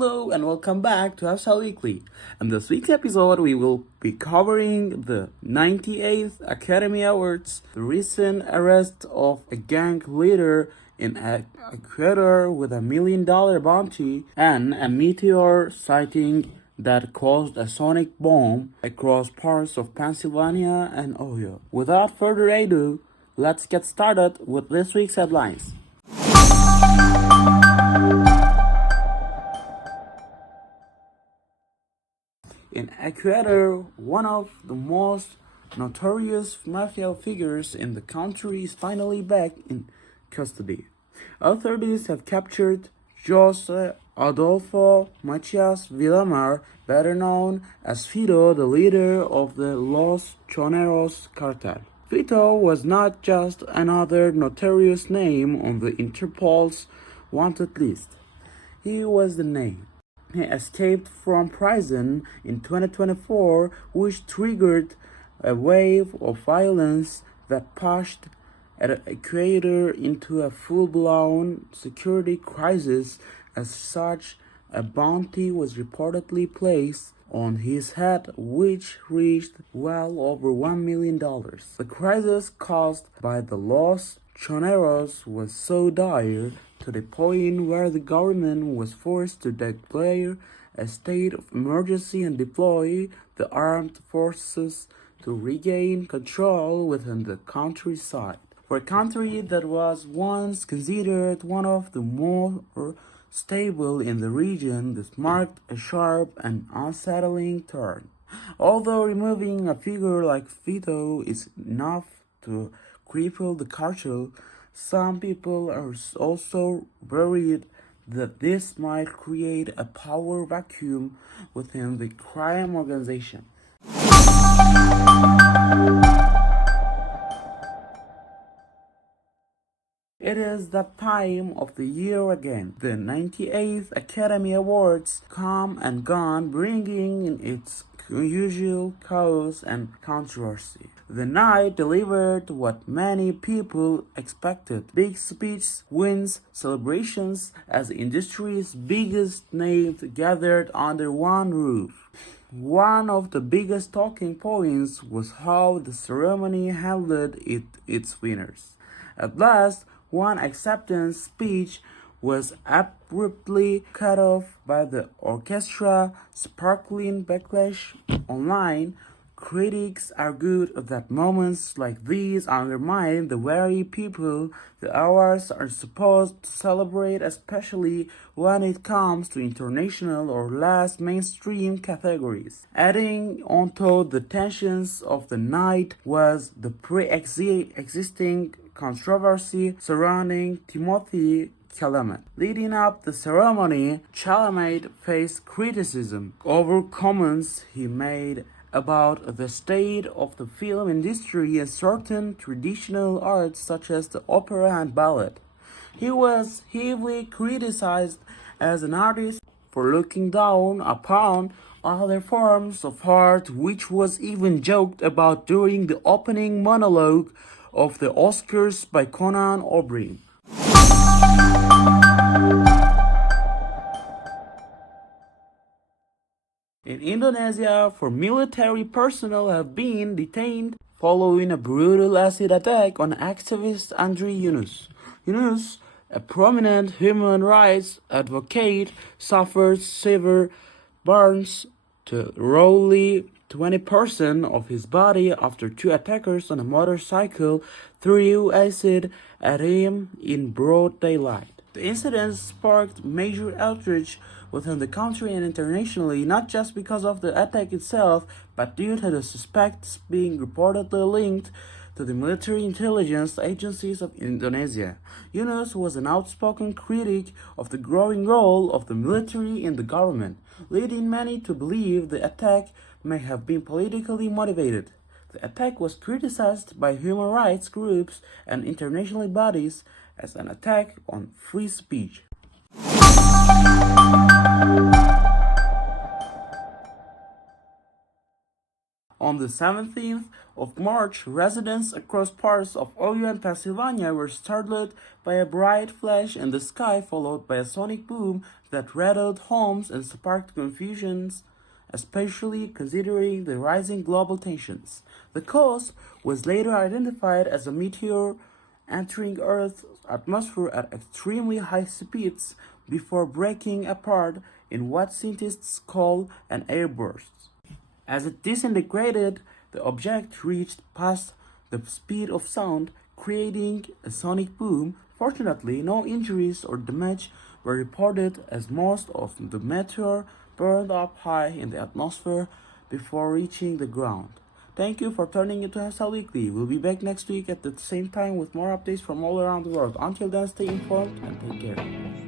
Hello and welcome back to Hevsel Weekly. In this week's episode, we will be covering the 98th Academy Awards, the recent arrest of a gang leader in Ecuador with a $1 million bounty, and a meteor sighting that caused a sonic boom across parts of Pennsylvania and Ohio. Without further ado, let's get started with this week's headlines. In Ecuador, one of the most notorious mafia figures in the country is finally back in custody. Authorities have captured Jose Adolfo Macias Villamar, better known as Fito, the leader of the Los Choneros cartel. Fito was not just another notorious name on the Interpol's wanted list. He was the name. He escaped from prison in 2024, which triggered a wave of violence that pushed Ecuador into a full-blown security crisis. As such, a bounty was reportedly placed on his head, which reached well over $1 million. The crisis caused by the Los Choneros was so dire to the point where the government was forced to declare a state of emergency and deploy the armed forces to regain control within the countryside. For a country that was once considered one of the more stable in the region, this marked a sharp and unsettling turn. Although removing a figure like Fito is enough to cripple the cartel, some people are also worried that this might create a power vacuum within the crime organization. It is that time of the year again. The 98th Academy Awards come and gone, bringing in its usual chaos and controversy. The night delivered what many people expected: big speeches, wins, celebrations, as the industry's biggest names gathered under one roof. One of the biggest talking points was how the ceremony handled its winners. At last, one acceptance speech was abruptly cut off by the orchestra, sparkling backlash online. Critics argued that moments like these undermine the very people the awards are supposed to celebrate, especially when it comes to international or less mainstream categories. Adding onto the tensions of the night was the pre-existing controversy surrounding Timothy Chalamet. Leading up the ceremony, Chalamet faced criticism over comments he made about the state of the film industry and certain traditional arts such as the opera and ballet. He was heavily criticized as an artist for looking down upon other forms of art, which was even joked about during the opening monologue of the Oscars by Conan O'Brien. In Indonesia, military personnel have been detained following a brutal acid attack on activist Andre Yunus. Yunus, a prominent human rights advocate, suffered severe burns to roughly 20% of his body after two attackers on a motorcycle threw acid at him in broad daylight. The incident sparked major outrage within the country and internationally, not just because of the attack itself, but due to the suspects being reportedly linked to the military intelligence agencies of Indonesia. Yunus was an outspoken critic of the growing role of the military in the government, leading many to believe the attack may have been politically motivated. The attack was criticized by human rights groups and international bodies as an attack on free speech. On the 17th of March, residents across parts of Ohio and Pennsylvania were startled by a bright flash in the sky followed by a sonic boom that rattled homes and sparked confusions, especially considering the rising global tensions. The cause was later identified as a meteor entering Earth's atmosphere at extremely high speeds before breaking apart in what scientists call an airburst. As it disintegrated, the object reached past the speed of sound, creating a sonic boom. Fortunately, no injuries or damage were reported as most of the meteor burned up high in the atmosphere before reaching the ground. Thank you for turning into Hevsel Weekly. We'll be back next week at the same time with more updates from all around the world. Until then, stay informed and take care.